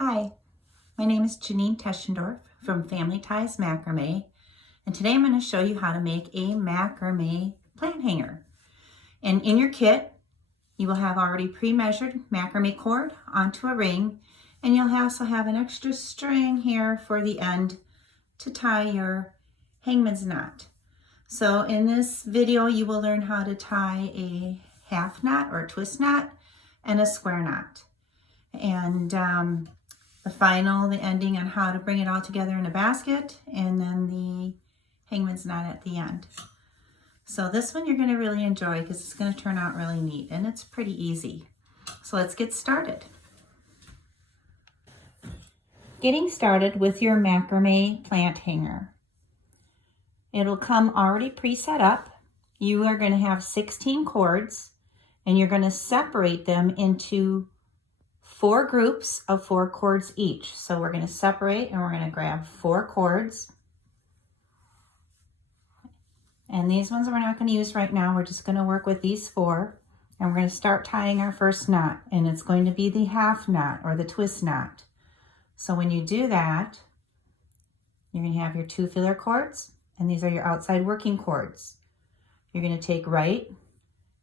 Hi, my name is Janine Teschendorf from Family Ties Macrame, and today I'm going to show you how to make a macrame plant hanger. And in your kit, you will have already pre-measured macrame cord onto a ring, and you'll also have an extra string here for the end to tie your hangman's knot. So in this video, you will learn how to tie a half knot or a twist knot and a square knot. And the ending on how to bring it all together in a basket, and then the hangman's knot at the end. So this one you're going to really enjoy because it's going to turn out really neat and it's pretty easy. So let's get started. Getting started with your macrame plant hanger. It'll come already pre-set up. You are going to have 16 cords and you're going to separate them into 4 groups of 4 cords each. So we're going to separate and we're going to grab 4 cords. And these ones we're not going to use right now. We're just going to work with these 4. And we're going to start tying our first knot. And it's going to be the half knot or the twist knot. So when you do that, you're going to have your 2 filler cords. And these are your outside working cords. You're going to take right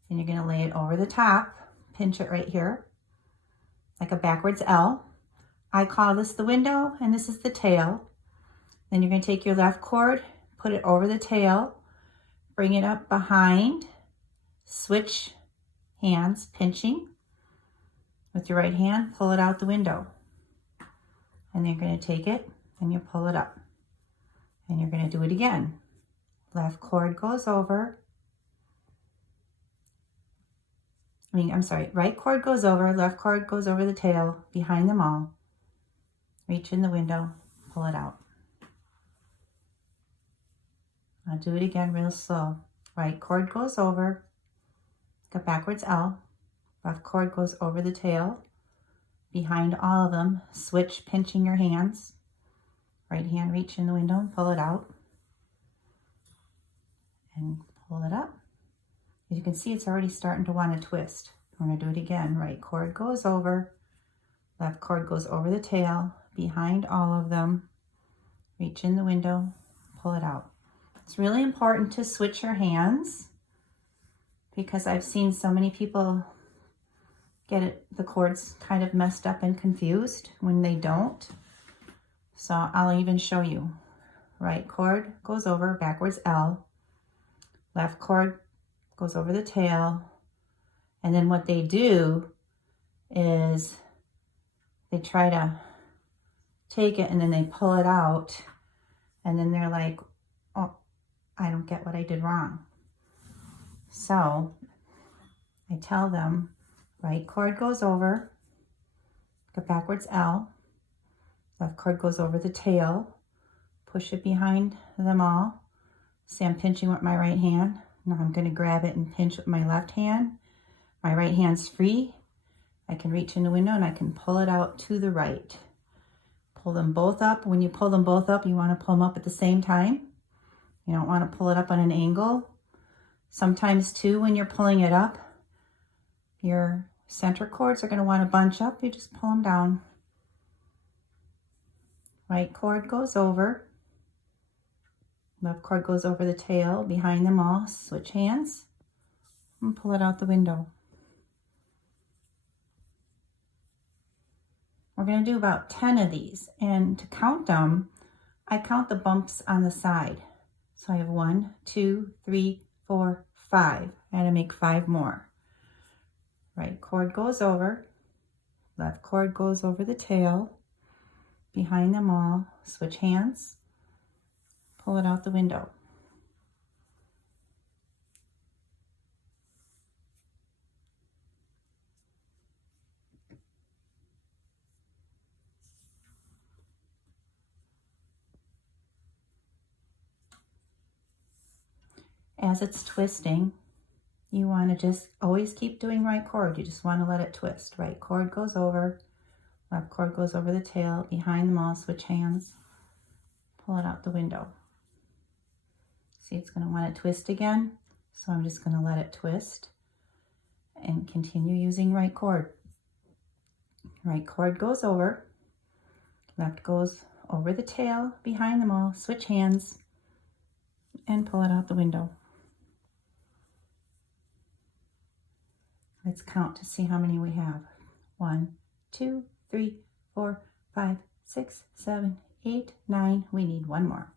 and you're going to lay it over the top. Pinch it right here, like a backwards L. I call this the window and this is the tail. Then you're going to take your left cord, put it over the tail, bring it up behind, switch hands, pinching. With your right hand, pull it out the window. And then you're going to take it and you pull it up. And you're going to do it again. Left cord goes over. Right cord goes over, left cord goes over the tail, behind them all. Reach in the window, pull it out. I'll do it again real slow. Right cord goes over, go backwards L. Left cord goes over the tail, behind all of them. Switch, pinching your hands. Right hand, reach in the window and pull it out. And pull it up. As you can see, it's already starting to want to twist. We're going to do it again. Right cord goes over, left cord goes over the tail, behind all of them. Reach in the window, pull it out. It's really important to switch your hands because I've seen so many people get the cords kind of messed up and confused when they don't. So I'll even show you. Right cord goes over, backwards L. Left cord goes over the tail. And then what they do is they try to take it and then they pull it out. And then they're like, oh, I don't get what I did wrong. So I tell them, right cord goes over, go backwards L. Left cord goes over the tail. Push it behind them all. See, I'm pinching with my right hand. Now I'm going to grab it and pinch with my left hand. My right hand's free. I can reach in the window and I can pull it out to the right. Pull them both up. When you pull them both up, you want to pull them up at the same time. You don't want to pull it up on an angle. Sometimes too, when you're pulling it up, your center cords are going to want to bunch up. You just pull them down. Right cord goes over. Left cord goes over the tail, behind them all. Switch hands and pull it out the window. We're going to do about 10 of these. And to count them, I count the bumps on the side. So I have 1, 2, 3, 4, 5. I had to make 5 more. Right cord goes over. Left cord goes over the tail. Behind them all. Switch hands. Pull it out the window. As it's twisting, you want to just always keep doing right cord. You just want to let it twist. Right cord goes over, left cord goes over the tail, behind them all, switch hands, pull it out the window. See, it's going to want to twist again, so I'm just going to let it twist and continue using right cord. Right cord goes over, Left goes over the tail, behind them all, switch hands, and pull it out the window. Let's count to see how many we have. 1, 2, 3, 4, 5, 6, 7, 8, 9. We need one more.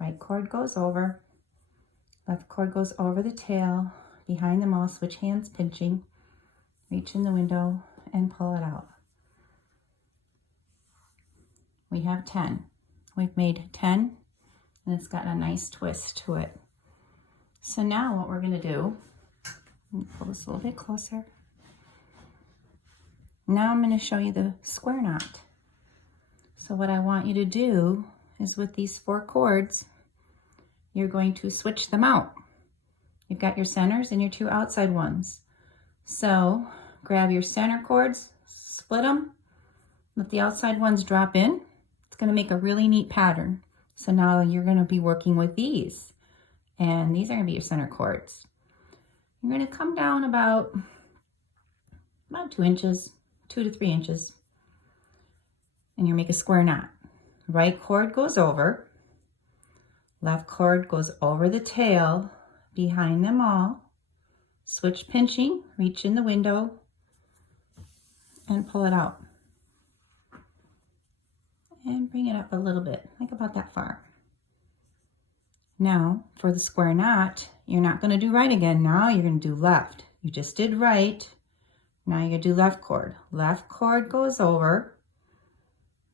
Right cord goes over, left cord goes over the tail, behind them all, switch hands, pinching, reach in the window, and pull it out. We have 10. We've made 10, and it's got a nice twist to it. So now what we're going to do, let me pull this a little bit closer. Now I'm going to show you the square knot. So what I want you to do is with these 4 cords, you're going to switch them out. You've got your centers and your 2 outside ones. So grab your center cords, split them, let the outside ones drop in. It's going to make a really neat pattern. So now you're going to be working with these, and these are going to be your center cords. You're going to come down about 2 inches, 2 to 3 inches, and you make a square knot. Right cord goes over, left cord goes over the tail, behind them all, switch pinching, reach in the window, and pull it out. And bring it up a little bit, like about that far. Now, for the square knot, you're not going to do right again. Now you're going to do left. You just did right. Now you're going to do left cord. Left cord goes over,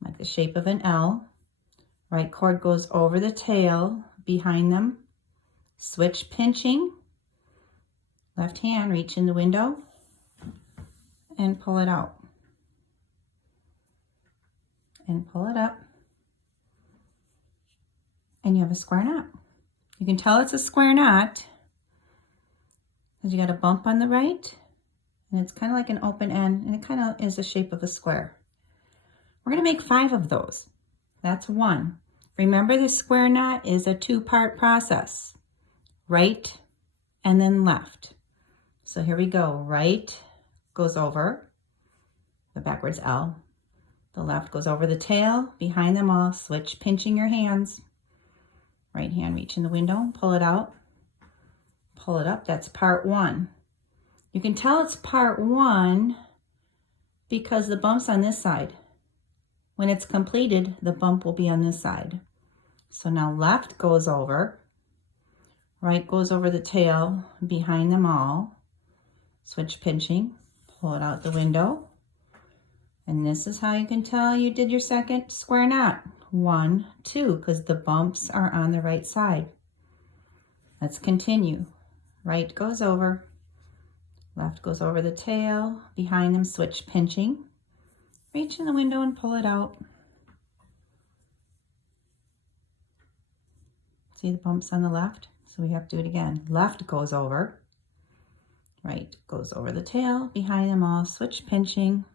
like the shape of an L. Right cord goes over the tail, behind them. Switch pinching. Left hand, reach in the window, and pull it out. And pull it up. And you have a square knot. You can tell it's a square knot because you got a bump on the right, and it's kind of like an open end, and it kind of is the shape of a square. We're going to make 5 of those. That's 1. Remember, the square knot is a 2-part process. Right and then left. So here we go. Right goes over the backwards L. The left goes over the tail, behind them all, switch pinching your hands. Right hand, reach in the window, pull it out, pull it up. That's part 1. You can tell it's part 1 because the bump's on this side. When it's completed, the bump will be on this side. So now left goes over, right goes over the tail, behind them all, switch pinching, pull it out the window. And this is how you can tell you did your second square knot. 1, 2, because the bumps are on the right side. Let's continue. Right goes over, left goes over the tail, behind them, switch pinching, reach in the window and pull it out. See the bumps on the left? So we have to do it again. Left goes over, right goes over the tail, behind them all, switch pinching,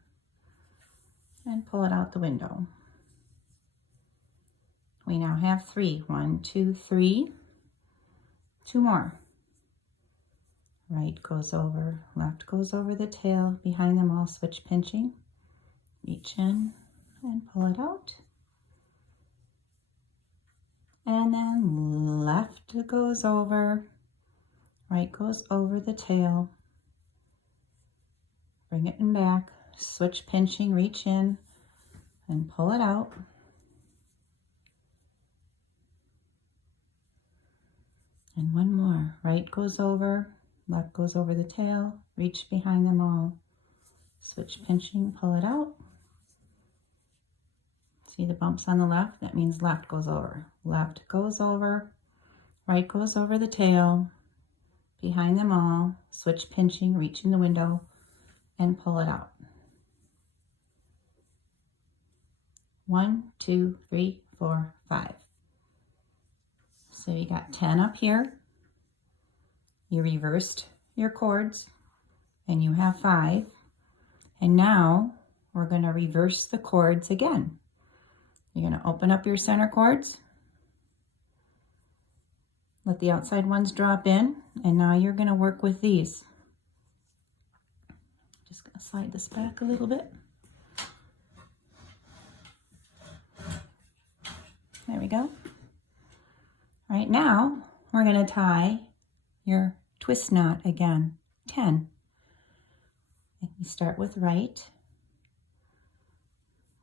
and pull it out the window. We now have 3. 1, 2, 3. 2 more. Right goes over, left goes over the tail, behind them all, switch pinching, reach in and pull it out. And then left goes over, right goes over the tail, bring it in back, switch pinching, reach in and pull it out. And one more. Right goes over, left goes over the tail, reach behind them all, switch pinching, pull it out. See the bumps on the left? That means left goes over. Left goes over, right goes over the tail, behind them all, switch pinching, reach in the window, and pull it out. 1, 2, 3, 4, 5. So you got 10 up here. You reversed your cords and you have 5. And now we're going to reverse the cords again. You're going to open up your center cords. Let the outside ones drop in. And now you're going to work with these. Just going to slide this back a little bit. we go. All right, now we're going to tie your twist knot again, 10. You start with right.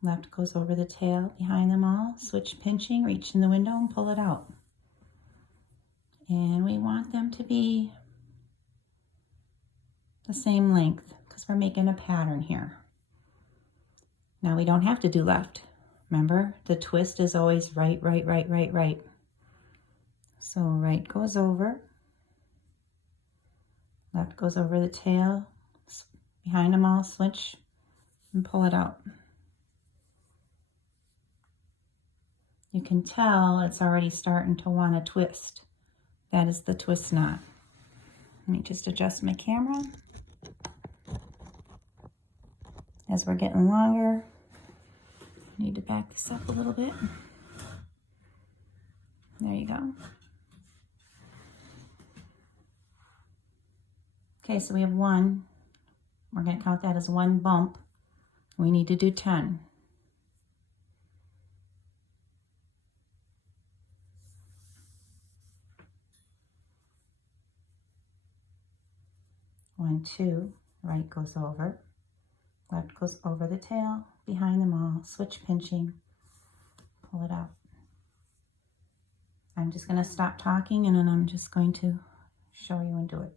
Left goes over the tail, behind them all, switch pinching, reach in the window and pull it out. And we want them to be the same length because we're making a pattern here. Now we don't have to do left. Remember, the twist is always right, right, right, right, right. So right goes over, left goes over the tail, behind them all, switch and pull it out. You can tell it's already starting to want to twist. That is the twist knot. Let me just adjust my camera. As we're getting longer, I need to back this up a little bit. There you go. Okay, so we have 1. We're going to count that as 1 bump. We need to do 10. One, 2, right goes over, left goes over the tail, behind them all, switch pinching, pull it out. I'm just going to stop talking and then I'm just going to show you and do it.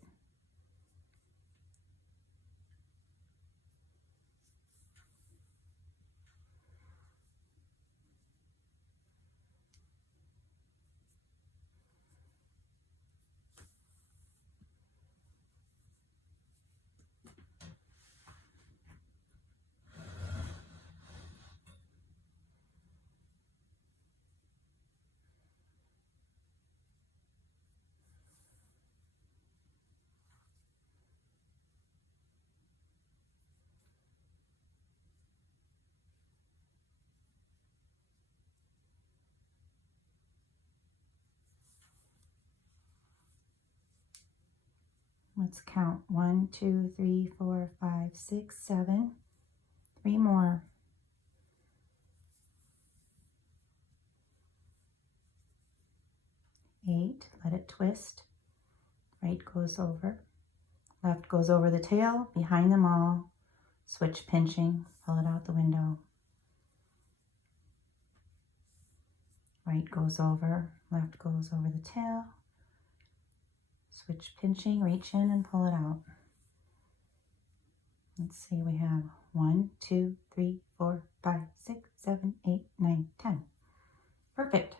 Let's count. 1, 2, 3, 4, 5, 6, 7. 3 more. 8, let it twist. Right goes over. Left goes over the tail, behind them all. Switch pinching, pull it out the window. Right goes over, left goes over the tail. Switch pinching, reach in and pull it out. Let's see, we have 1, 2, 3, 4, 5, 6, 7, 8, 9, 10. Perfect.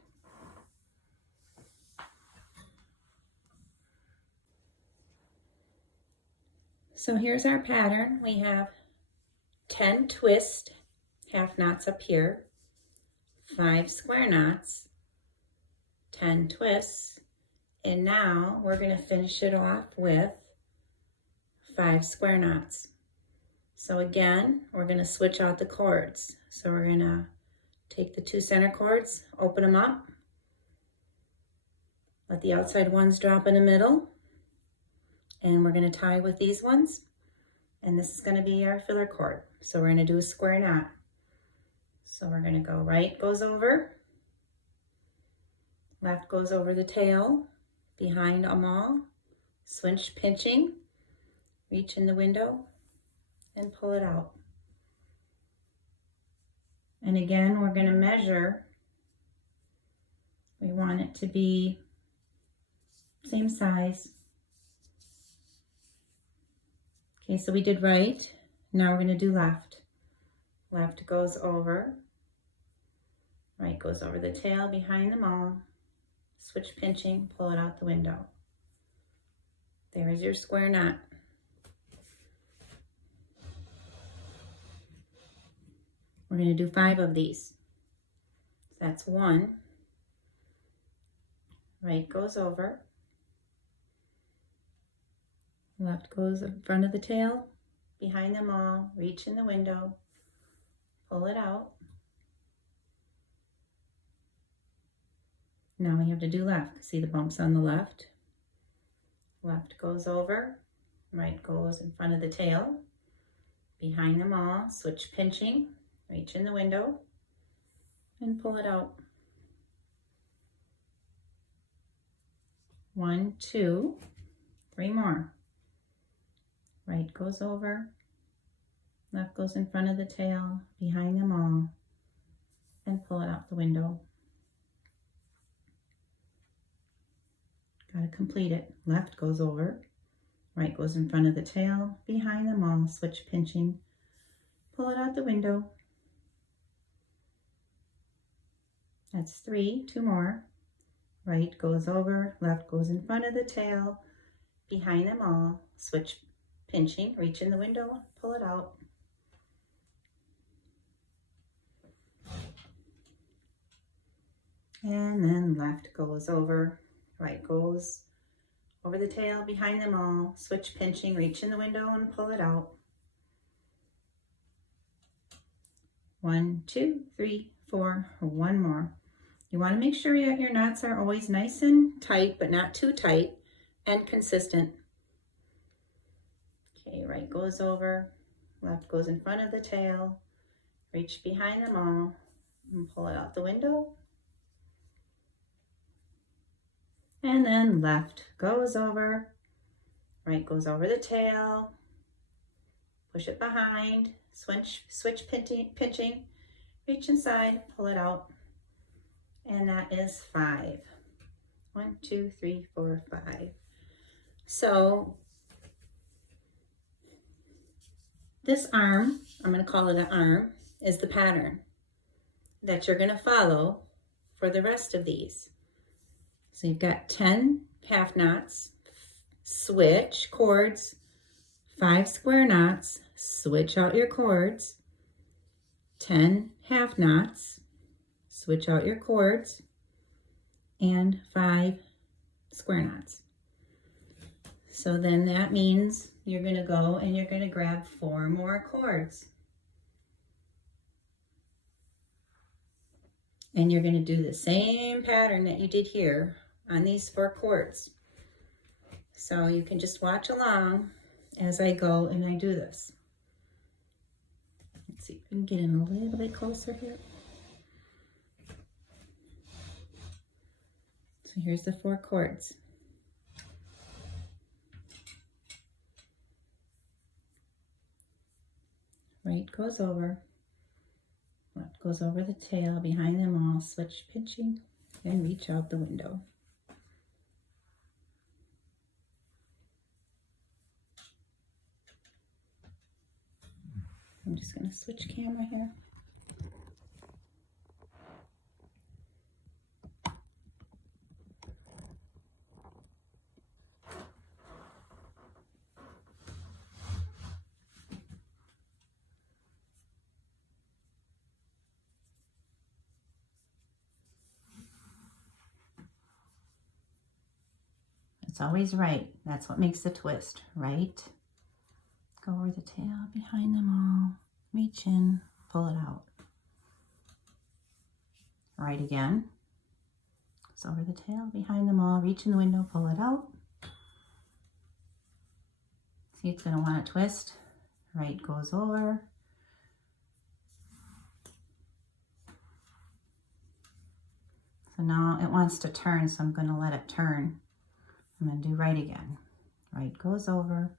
So here's our pattern. We have 10 twist half knots up here, 5 square knots, 10 twists, and now we're going to finish it off with 5 square knots. So again, we're going to switch out the cords. So we're going to take the 2 center cords, open them up, let the outside ones drop in the middle, and we're going to tie with these ones. And this is going to be our filler cord. So we're going to do a square knot. So we're going to go right goes over, left goes over the tail, behind them all, switch pinching, reach in the window, and pull it out. And again, we're going to measure. We want it to be same size. Okay, so we did right. Now we're going to do left. Left goes over. Right goes over the tail, behind them all. Switch pinching, pull it out the window. There is your square knot. We're going to do 5 of these. That's 1. Right goes over. Left goes in front of the tail, behind them all, reach in the window, pull it out. Now we have to do left. See the bumps on the left? Left goes over, right goes in front of the tail, behind them all, switch pinching, reach in the window, and pull it out. 1, 2, 3 more. Right goes over, left goes in front of the tail, behind them all, and pull it out the window. Got to complete it. Left goes over, right goes in front of the tail, behind them all, switch pinching, pull it out the window. That's 3, 2 more. Right goes over, left goes in front of the tail, behind them all, switch pinching, reach in the window, pull it out. And then left goes over, right goes over the tail, behind them all, switch pinching, reach in the window and pull it out. 1, 2, 3, 4, 1 more. You want to make sure that your knots are always nice and tight, but not too tight, and consistent. Okay, right goes over, left goes in front of the tail, reach behind them all, and pull it out the window. And then left goes over, right goes over the tail, push it behind, switch pinching, reach inside, pull it out. And that is 5. 1, 2, 3, 4, 5. So this arm, I'm going to call it an arm, is the pattern that you're going to follow for the rest of these. So you've got 10 half knots, switch cords, 5 square knots, switch out your cords, 10 half knots, switch out your cords, and 5 square knots. So then that means you're going to go and you're going to grab 4 more cords. And you're going to do the same pattern that you did here on these 4 cords. So you can just watch along as I go and I do this. Let's see if we can get in a little bit closer here. So here's the 4 cords. Right goes over, left goes over the tail, behind them all, switch pinching, and reach out the window. I'm just going to switch camera here. It's always right. That's what makes the twist, right? Go over the tail, behind them all, reach in, pull it out. Right again. Goes over the tail, behind them all, reach in the window, pull it out. See, it's going to want to twist. Right goes over. So now it wants to turn, so I'm going to let it turn. I'm going to do right again. Right goes over.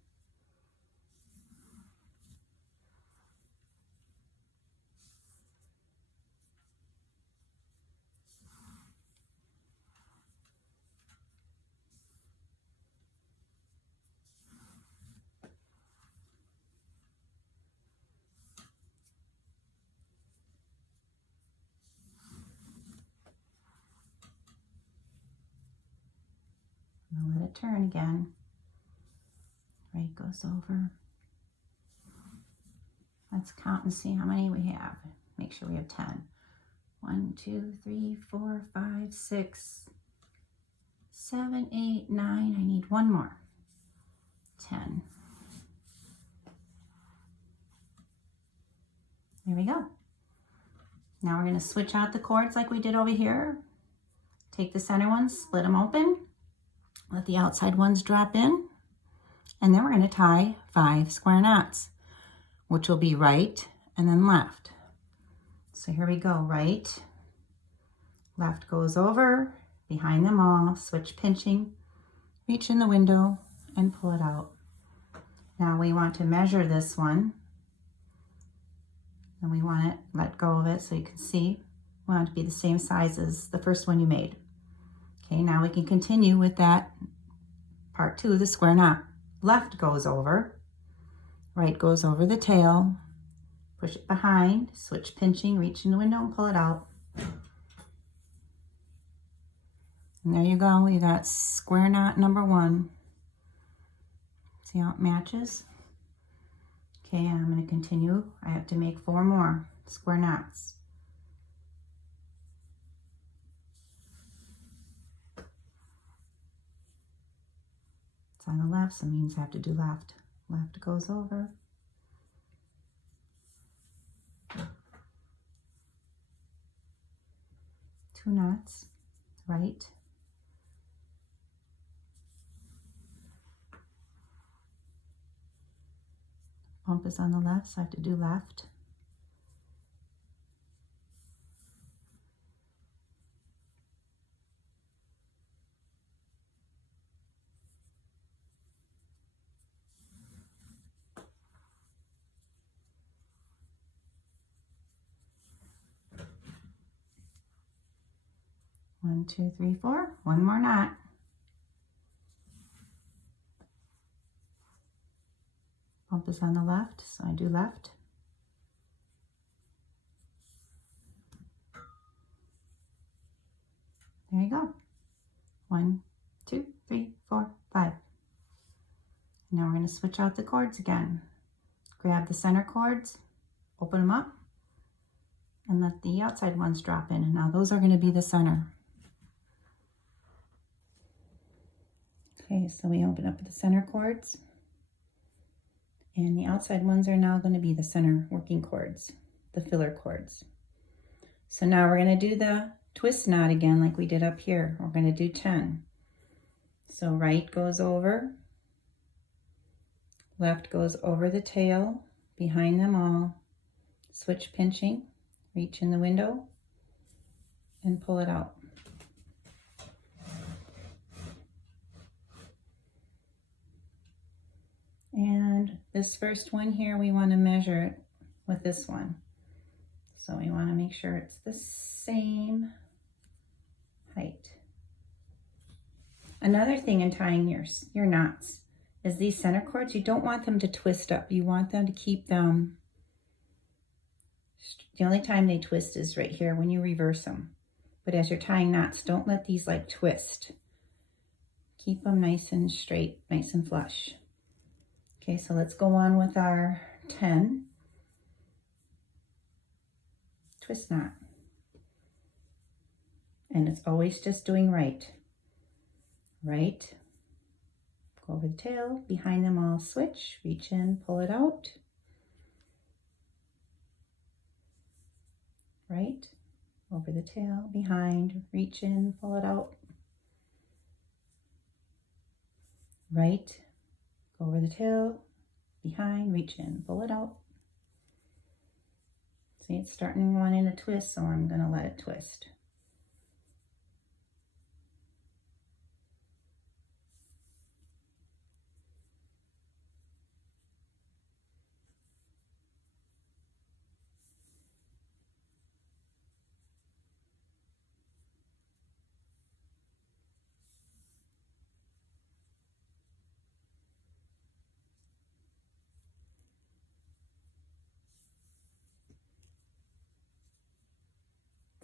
I'm going to let it turn again. Right goes over. Let's count and see how many we have. Make sure we have 10. 1, 2, 3, 4, 5, 6, 7, 8, 9. I need 1 more. 10. There we go. Now we're going to switch out the cords like we did over here. Take the center ones, split them open. Let the outside ones drop in. And then we're going to tie 5 square knots, which will be right and then left. So here we go. Right, left goes over, behind them all, switch pinching, reach in the window and pull it out. Now we want to measure this one, and we want to let go of it so you can see. We want it to be the same size as the first one you made. Okay, now we can continue with that part 2, the square knot. Left goes over, right goes over the tail, push it behind, switch pinching, reach in the window and pull it out. And there you go, you got square knot number 1. See how it matches? Okay, I'm going to continue. I have to make 4 more square knots. It's on the left, so it means I have to do left. Left goes over. Two knots, right. Bump is on the left, so I have to do left. One, two, three, four. One more knot. Bump is on the left, so I do left. There you go. 1, 2, 3, 4, 5. Now we're going to switch out the cords again. Grab the center cords, open them up, and let the outside ones drop in. And now those are going to be the center. Okay, so we open up the center cords, and the outside ones are now going to be the center working cords, the filler cords. So now we're going to do the twist knot again like we did up here. We're going to do 10. So right goes over, left goes over the tail, behind them all, switch pinching, reach in the window, and pull it out. And this first one here, we want to measure it with this one. So we want to make sure it's the same height. Another thing in tying your knots is these center cords, you don't want them to twist up. You want them to keep them, the only time they twist is right here when you reverse them. But as you're tying knots, don't let these like twist. Keep them nice and straight, nice and flush. Okay, so let's go on with our 10 twist knot. And it's always just doing right. Right, go over the tail, behind them all, switch, reach in, pull it out. Right, over the tail, behind, reach in, pull it out. Right, go over the tail, behind, reach in, pull it out. See, it's starting wanting to twist, so I'm going to let it twist.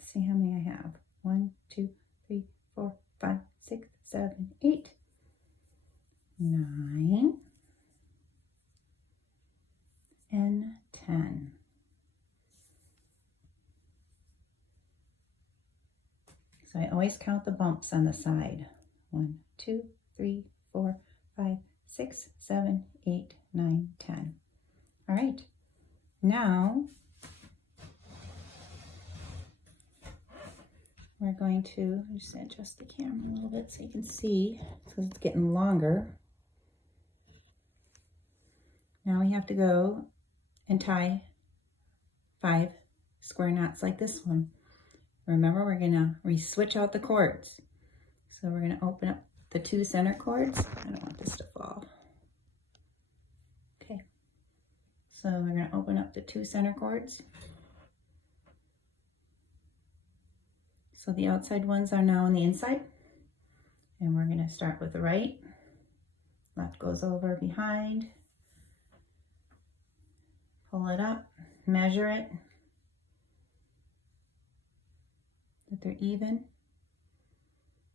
See how many I have. 1, 2, 3, 4, 5, 6, 7, 8, 9, and 10. So I always count the bumps on the side. 1, 2, 3, 4, 5, 6, 7, 8, 9, 10. All right. Now we're going to just adjust the camera a little bit so you can see, because it's getting longer. Now we have to go and tie 5 square knots like this one. Remember, we're going to switch out the cords. So we're going to open up the 2 center cords. I don't want this to fall. Okay, so we're going to open up the 2 center cords. So the outside ones are now on the inside. And we're going to start with the right. Left goes over behind. Pull it up, measure it, that they're even,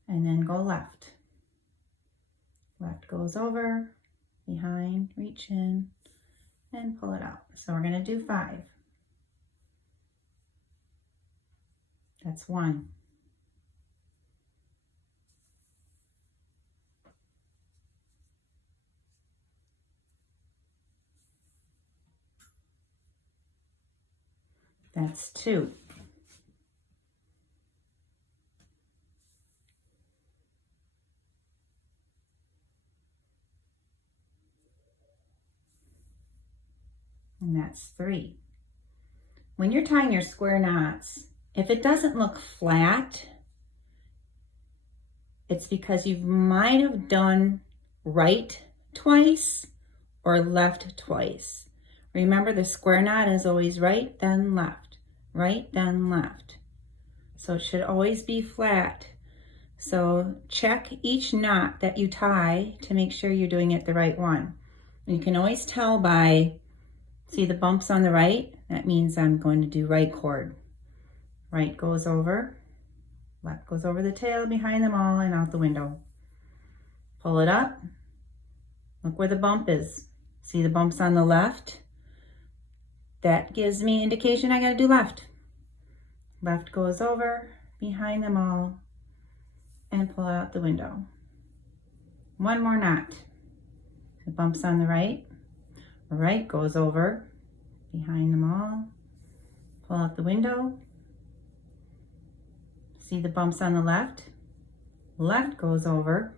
and then go left. Left goes over, behind, reach in, and pull it out. So we're going to do 5. That's 1. That's 2. And that's 3. When you're tying your square knots, if it doesn't look flat, it's because you might have done right twice or left twice. Remember, the square knot is always right, then left, right, then left. So it should always be flat. So check each knot that you tie to make sure you're doing it the right one. You can always tell by, see the bumps on the right? That means I'm going to do right cord. Right goes over, left goes over the tail, behind them all, and out the window. Pull it up. Look where the bump is. See the bumps on the left? That gives me indication I gotta do left. Left goes over, behind them all, and pull out the window. 1 more knot. The bumps on the right. Right goes over, behind them all, pull out the window. See the bumps on the left? Left goes over,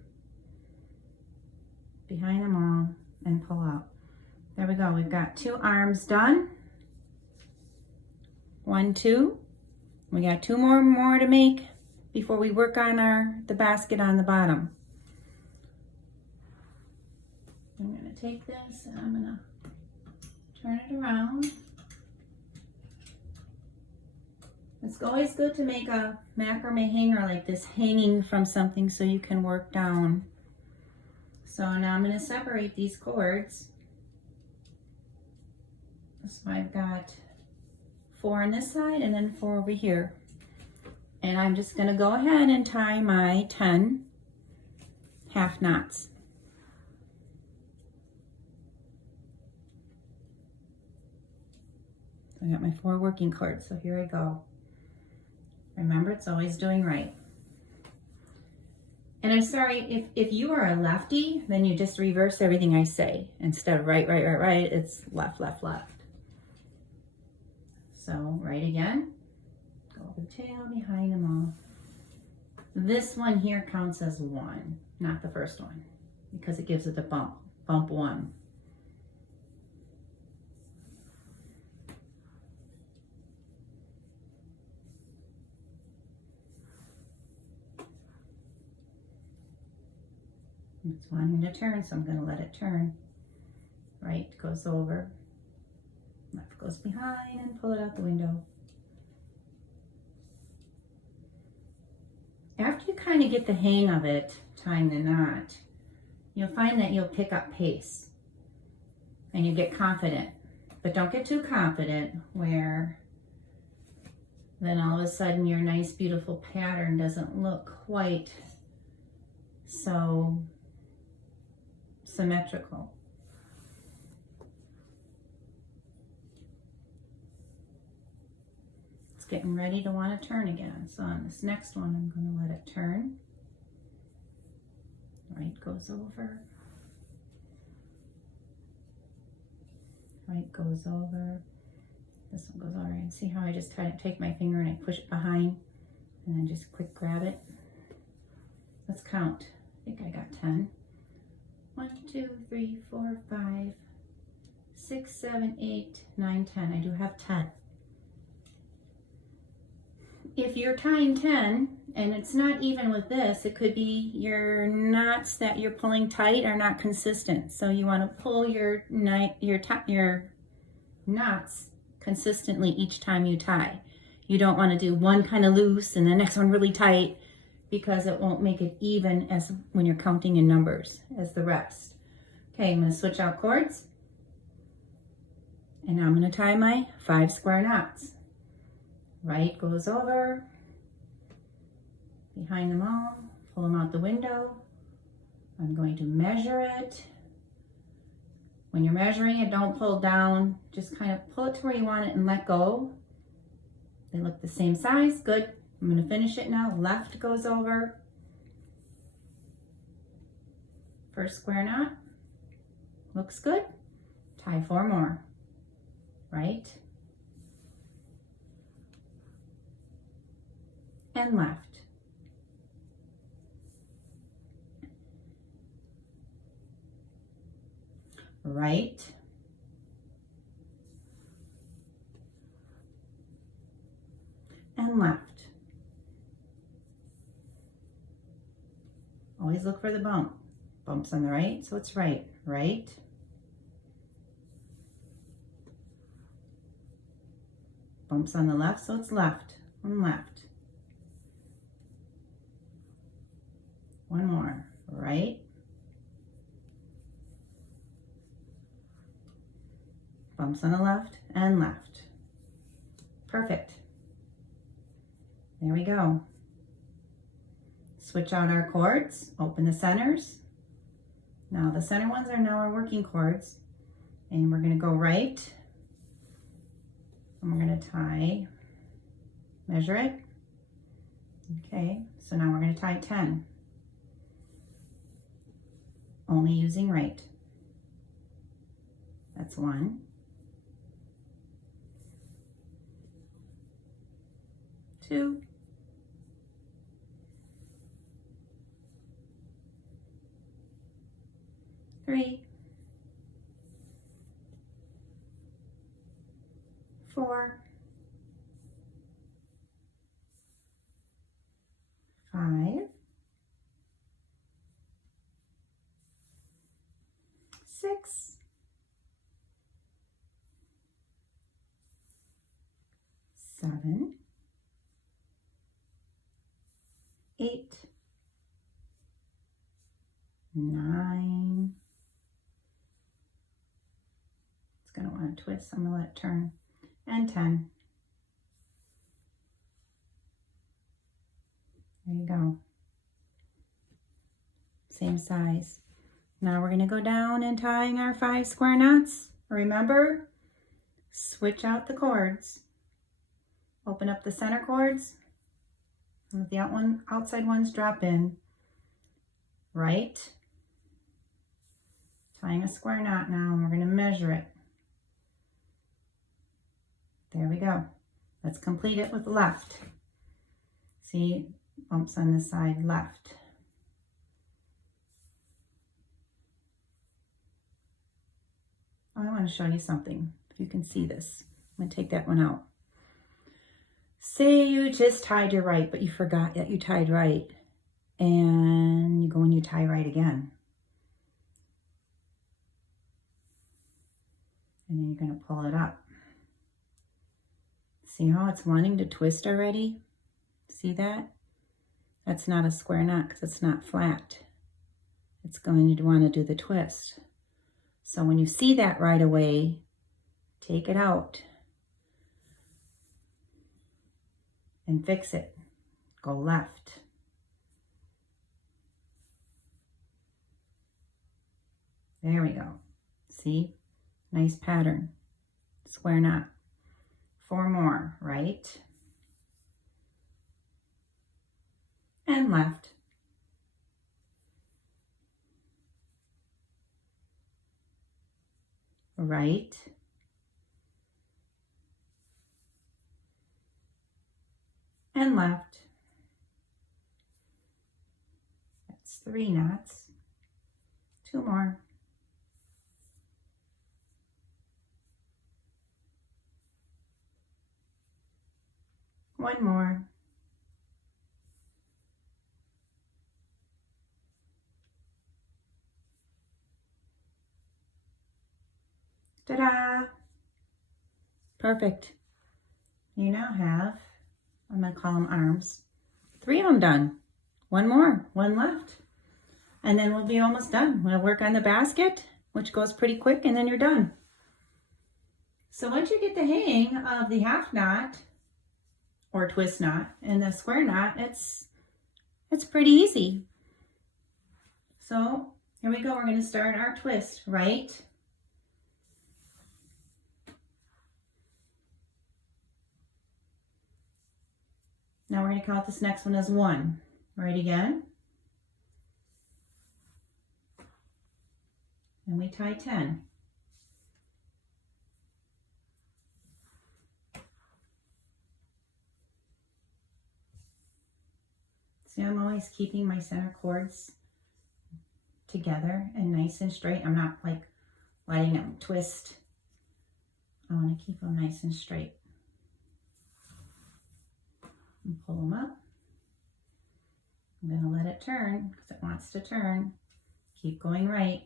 behind them all, and pull out. There we go, we've got 2 arms done. 1, 2. We got 2 more to make before we work on the basket on the bottom. I'm gonna take this and I'm gonna turn it around. It's always good to make a macrame hanger like this, hanging from something so you can work down. So now I'm going to separate these cords. So I've got 4 on this side and then 4 over here. And I'm just going to go ahead and tie my 10 half knots. I got my 4 working cords, so here I go. Remember, it's always doing right. And I'm sorry, if you are a lefty, then you just reverse everything I say. Instead of right, right, right, right, it's left, left, left. So right again, go over the tail, behind them all. This one here counts as 1, not the first one, because it gives it the bump, bump 1. It's wanting to turn, so I'm going to let it turn. Right goes over, left goes behind, and pull it out the window. After you kind of get the hang of it, tying the knot, you'll find that you'll pick up pace and you get confident. But don't get too confident where then all of a sudden your nice, beautiful pattern doesn't look quite so symmetrical. It's getting ready to want to turn again. So on this next one, I'm going to let it turn. Right goes over. Right goes over. This one goes over. And see how I just take my finger and I push it behind and then just quick grab it. Let's count. I think I got 10. 1, 2, 3, 4, 5, 6, 7, 8, 9, 10. I do have 10. if you're tying 10 and it's not even with this, it could be your knots that you're pulling tight are not consistent. So you want to pull your knots consistently each time you tie. You don't want to do one kind of loose and the next one really tight, because it won't make it even as when you're counting in numbers as the rest. Okay, I'm going to switch out cords, and I'm going to tie my 5 square knots. Right goes over, behind them all, pull them out the window. I'm going to measure it. When you're measuring it, don't pull down, just kind of pull it to where you want it and let go. They look the same size, good. I'm going to finish it now. Left goes over, first square knot, looks good. Tie 4 more, right and left. Right and left. Always look for the bump. Bumps on the right, so it's right, right. Bumps on the left, so it's left and left. One more, right. Bumps on the left and left. Perfect. There we go. Switch out our cords, open the centers. Now the center ones are now our working cords, and we're going to go right, and we're going to tie, measure it. Okay, so now we're going to tie 10, only using right. That's 1, 2, 3, 4, 5, 6, 7, 8, 9. It's going to want to twist, so I'm going to let it turn. And 10. There you go. Same size. Now we're going to go down and tying our 5 square knots. Remember, switch out the cords. Open up the center cords. Let the outside ones drop in. Right. Tying a square knot now, and we're going to measure it. There we go. Let's complete it with left. See, bumps on this side, left. Oh, I want to show you something, if you can see this. I'm going to take that one out. Say you just tied your right, but you forgot that you tied right. And you go and you tie right again. And then you're going to pull it up. See how it's wanting to twist already? See that? That's not a square knot because it's not flat. It's going to want to do the twist. So when you see that right away, take it out and fix it. Go left. There we go. See? Nice pattern. Square knot. 4 more, right and left. Right and left. That's 3 knots. 2 more. One more. Ta-da! Perfect. You now have, I'm going to call them arms, 3 of them done. One more, one left. And then we'll be almost done. We'll work on the basket, which goes pretty quick, and then you're done. So once you get the hang of the half knot or twist knot and the square knot, it's pretty easy. So here we go. We're going to start our twist, right? Now we're going to count this next one as 1. Right again. And we tie 10. See, I'm always keeping my center cords together and nice and straight. I'm not like letting them twist. I want to keep them nice and straight. And pull them up. I'm going to let it turn because it wants to turn. Keep going right.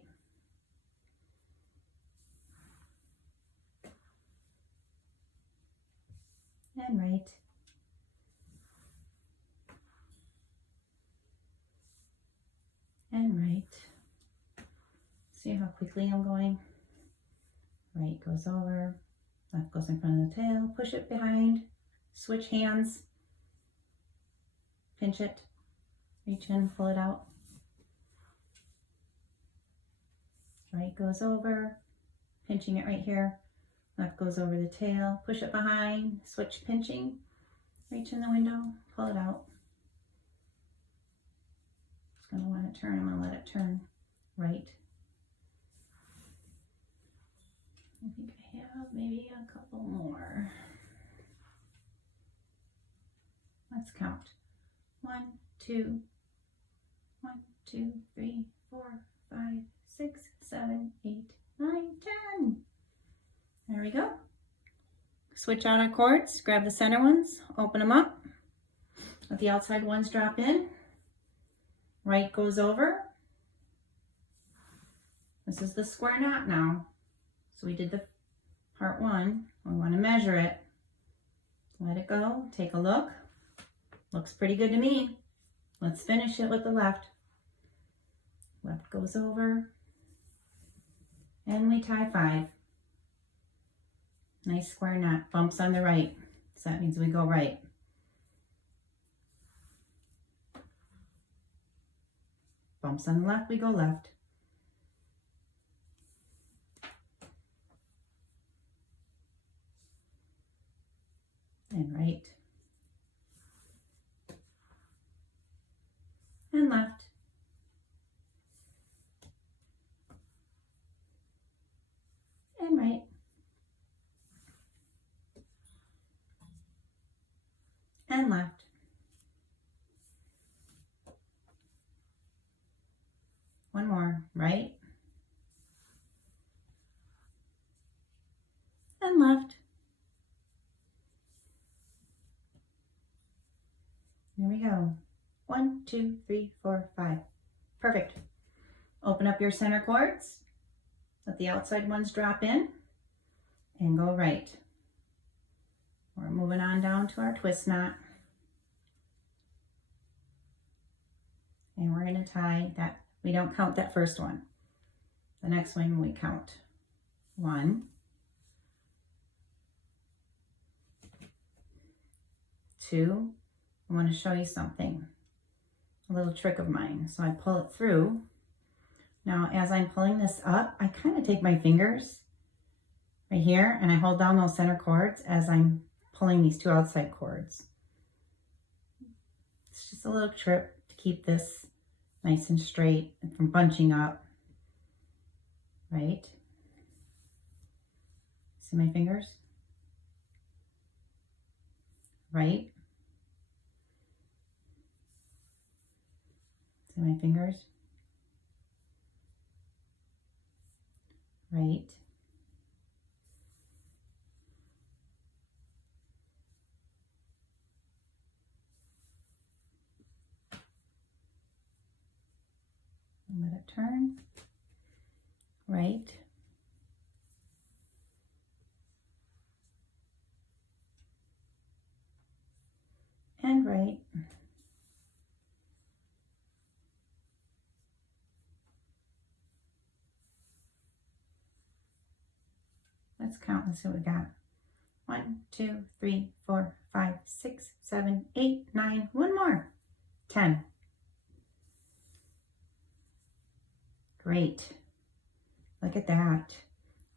And right. And right. See how quickly I'm going? Right goes over, left goes in front of the tail, push it behind, switch hands, pinch it, reach in, pull it out. Right goes over, pinching it right here, left goes over the tail, push it behind, switch pinching, reach in the window, pull it out. It's going to want to turn, I'm going to let it turn right. I think I have maybe a couple more. Let's count. 1, 2, 1, 2, 3, 4, 5, 6, 7, 8, 9, 10. There we go. Switch out our cords, grab the center ones, open them up. Let the outside ones drop in. Right goes over. This is the square knot now. So we did the part 1. We want to measure it. Let it go. Take a look. Looks pretty good to me. Let's finish it with the left. Left goes over. And we tie 5. Nice square knot. Bumps on the right. So that means we go right. Bumps on the left, we go left. And right. And left. And right. And left. One more, right. And left. There we go. 1, 2, 3, 4, 5. Perfect. Open up your center cords. Let the outside ones drop in and go right. We're moving on down to our twist knot. And we're going to tie that. We don't count that first one. The next one we count. 1, 2. I want to show you something. A little trick of mine. So I pull it through. Now as I'm pulling this up, I kind of take my fingers right here and I hold down those center cords as I'm pulling these 2 outside cords. It's just a little trick to keep this nice and straight and from bunching up. Right? See my fingers? Right? See my fingers? Right? And let it turn. Right? and right. Let's count and see what we got. 1, 2, 3, 4, 5, 6, 7, 8, 9. One more. 10. Great. Look at that.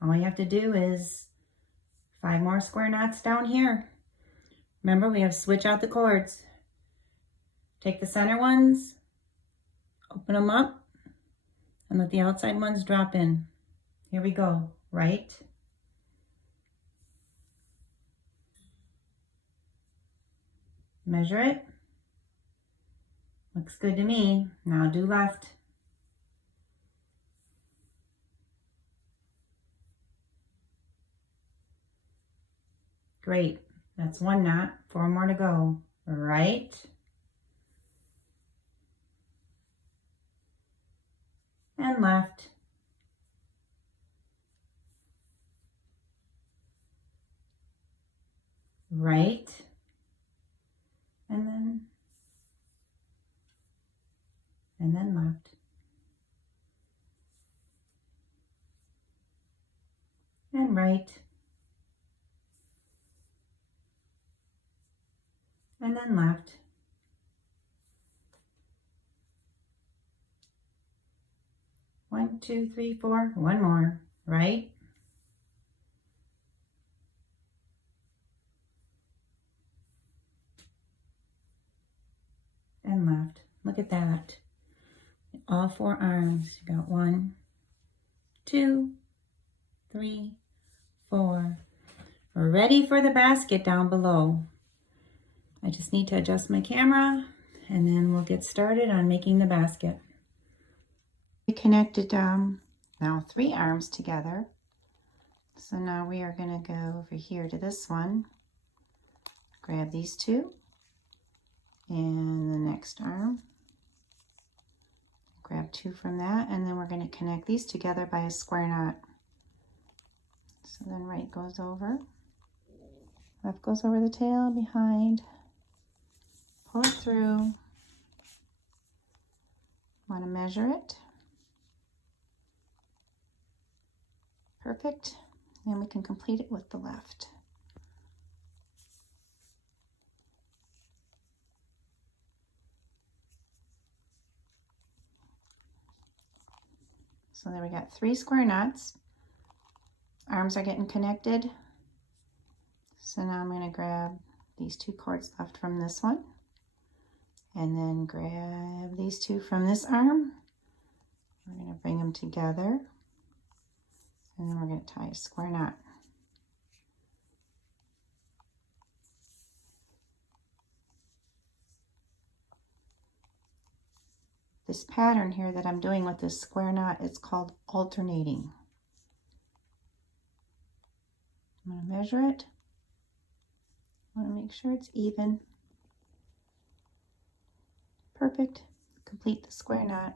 All you have to do is 5 more square knots down here. Remember, we have to switch out the cords. Take the center ones, open them up, and let the outside ones drop in. Here we go. Right. Measure it. Looks good to me. Now do left. Great. That's 1 knot. 4 more to go. Right. And left. Right. And then left. And right. And then left. One, two, three, four. One more. Right. And left. Look at that. All 4 arms. You got 1, 2, 3, 4. We're ready for the basket down below. I just need to adjust my camera and then we'll get started on making the basket. We connected now 3 arms together. So now we are going to go over here to this one, grab these 2 and the next arm, grab 2 from that, and then we're going to connect these together by a square knot. So then right goes over, left goes over the tail, behind, pull it through, want to measure it, perfect, and we can complete it with the left. So there we got 3 square knots. Arms are getting connected. So now I'm going to grab these 2 cords left from this one. And then grab these 2 from this arm. We're going to bring them together. And then we're going to tie a square knot. This pattern here that I'm doing with this square knot, it's called alternating. I'm going to measure it. I want to make sure it's even. Perfect. Complete the square knot.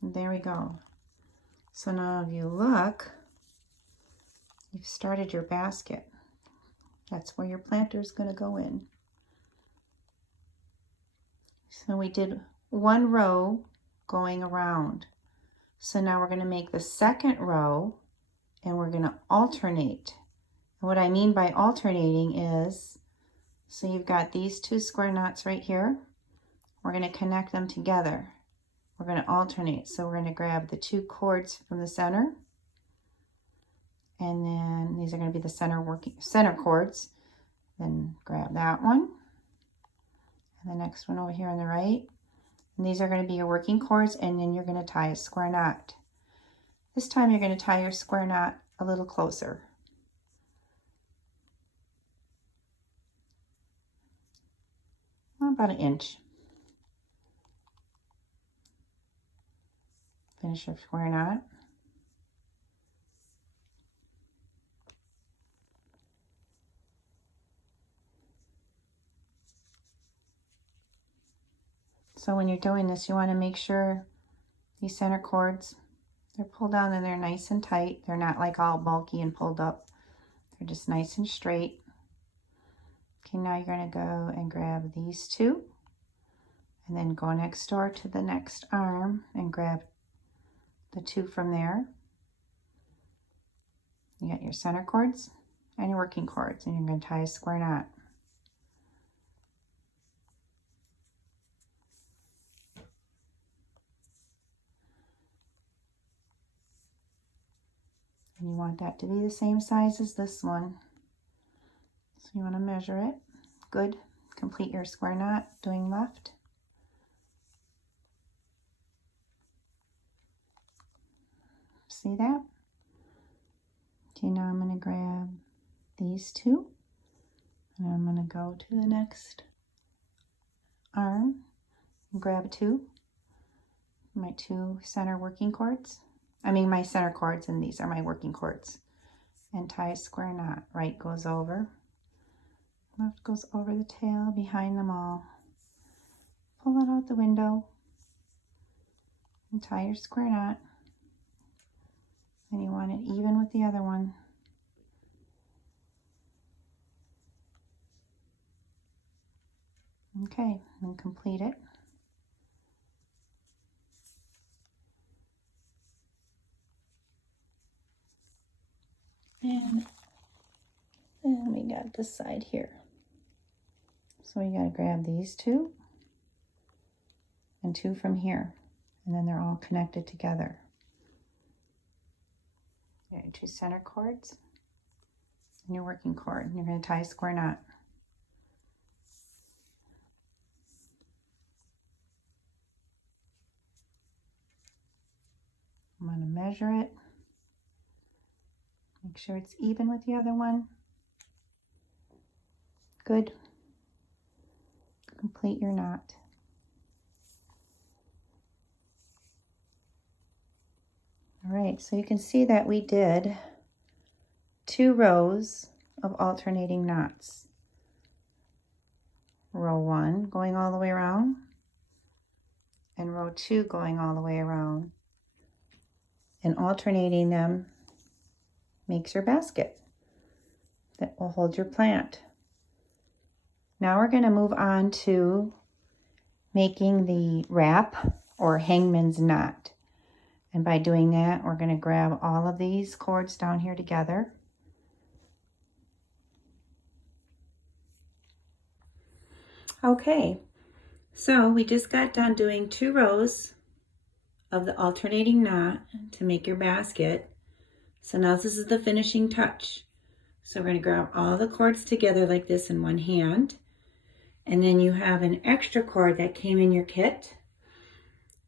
And there we go. So now if you look, you've started your basket. That's where your planter is going to go in. So we did 1 row going around. So now we're going to make the second row and we're going to alternate. And what I mean by alternating is, so you've got these 2 square knots right here. We're going to connect them together. We're going to alternate. So we're going to grab the 2 cords from the center. And then these are going to be the center cords. Then grab that one. And the next one over here on the right. And these are going to be your working cords, and then you're going to tie a square knot. This time you're going to tie your square knot a little closer. About 1 inch. Finish your square knot. So when you're doing this, you want to make sure these center cords, They're pulled down and they're nice and tight. They're not like all bulky and pulled up. They're just nice and straight. Okay, now you're going to go and grab these two and then go next door to the next arm and grab the two from there. You got your center cords and your working cords, and you're going to tie a square knot. And you want that to be the same size as this one. So you want to measure it. Good. Complete your square knot, doing left. See that? Okay, now I'm going to grab these two, and I'm going to go to the next arm and grab two, my two center working cords. My center cords, and these are my working cords. And tie a square knot. Right goes over, left goes over the tail, behind them all. Pull it out the window and tie your square knot. And you want it even with the other one. Okay, and complete it. And then we got this side here. So we got to grab these two and two from here, and then they're all connected together. You got your two center cords and your working cord, and you're going to tie a square knot. I'm going to measure it. Make sure it's even with the other one. Good. Complete your knot. All right, so you can see that we did 2 rows of alternating knots. Row 1 going all the way around, and row 2 going all the way around. And alternating them makes your basket that will hold your plant. Now we're going to move on to making the wrap or hangman's knot. And by doing that, we're going to grab all of these cords down here together. Okay, so we just got done doing 2 rows of the alternating knot to make your basket. So now this is the finishing touch. So we're going to grab all the cords together like this in one hand. And then you have an extra cord that came in your kit.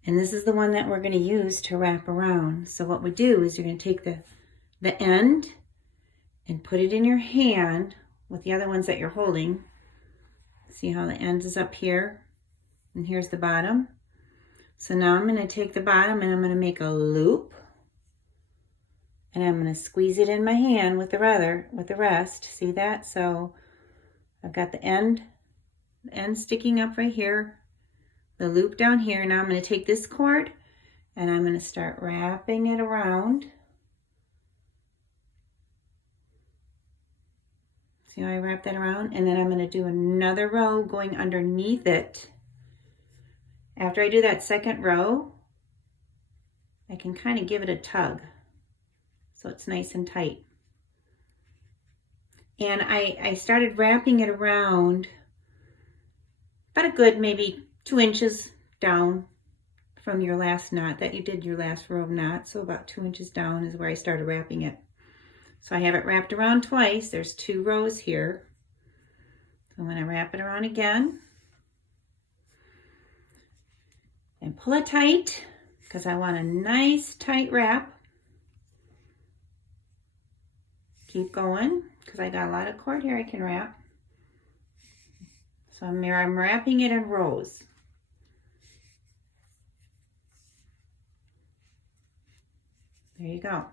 And this is the one that we're going to use to wrap around. So what we do is you're going to take the end and put it in your hand with the other ones that you're holding. See how the end is up here? And here's the bottom. So now I'm going to take the bottom and I'm going to make a loop. And I'm going to squeeze it in my hand with the rest. See that? So I've got the end sticking up right here, the loop down here. Now I'm going to take this cord and I'm going to start wrapping it around. See how I wrap that around? And then I'm going to do another row going underneath it. After I do that second row, I can kind of give it a tug so it's nice and tight. And I started wrapping it around about a good maybe 2 inches down from your last knot that you did your last row of knots. So about 2 inches down is where I started wrapping it. So I have it wrapped around twice. There's 2 rows here. So I'm going to wrap it around again and pull it tight because I want a nice tight wrap. Keep going because I got a lot of cord here I can wrap. So I'm wrapping it in rows. There you go.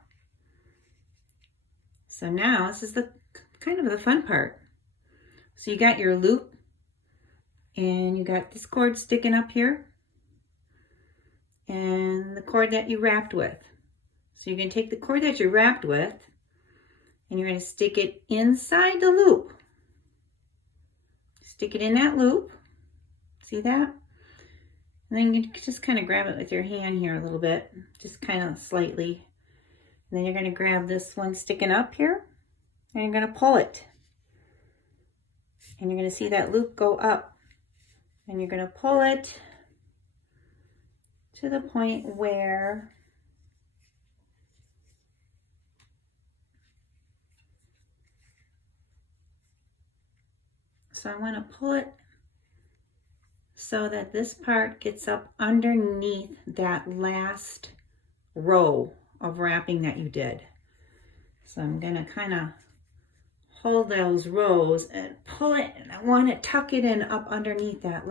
So now this is the kind of the fun part. So you got your loop and you got this cord sticking up here and the cord that you wrapped with. So you're going to take the cord that you're wrapped with and you're going to stick it inside the loop. Stick it in that loop. See that? And then you just kind of grab it with your hand here a little bit, just kind of slightly. And then you're going to grab this one sticking up here and you're going to pull it. And you're going to see that loop go up. And you're going to pull it to the point where so I want to pull it so that this part gets up underneath that last row of wrapping that you did. So I'm going to kind of hold those rows and pull it, and I want to tuck it in up underneath that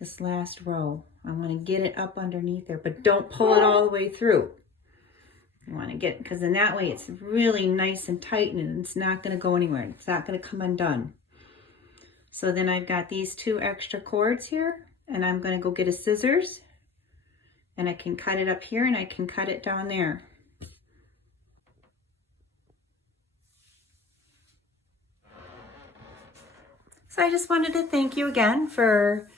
this last row. I want to get it up underneath there, but don't pull it all the way through. You want to get, because in that way it's really nice and tight and it's not going to go anywhere. It's not going to come undone. So then I've got these 2 extra cords here, and I'm going to go get a scissors, and I can cut it up here and I can cut it down there. So I just wanted to thank you again for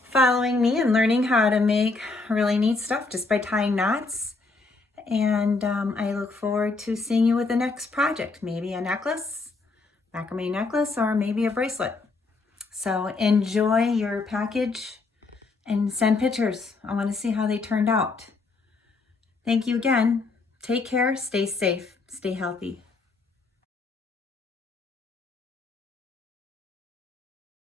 following me and learning how to make really neat stuff just by tying knots. And I look forward to seeing you with the next project, maybe a necklace, macrame necklace, or maybe a bracelet. So enjoy your package and send pictures. I want to see how they turned out. Thank you again. Take care, stay safe, stay healthy.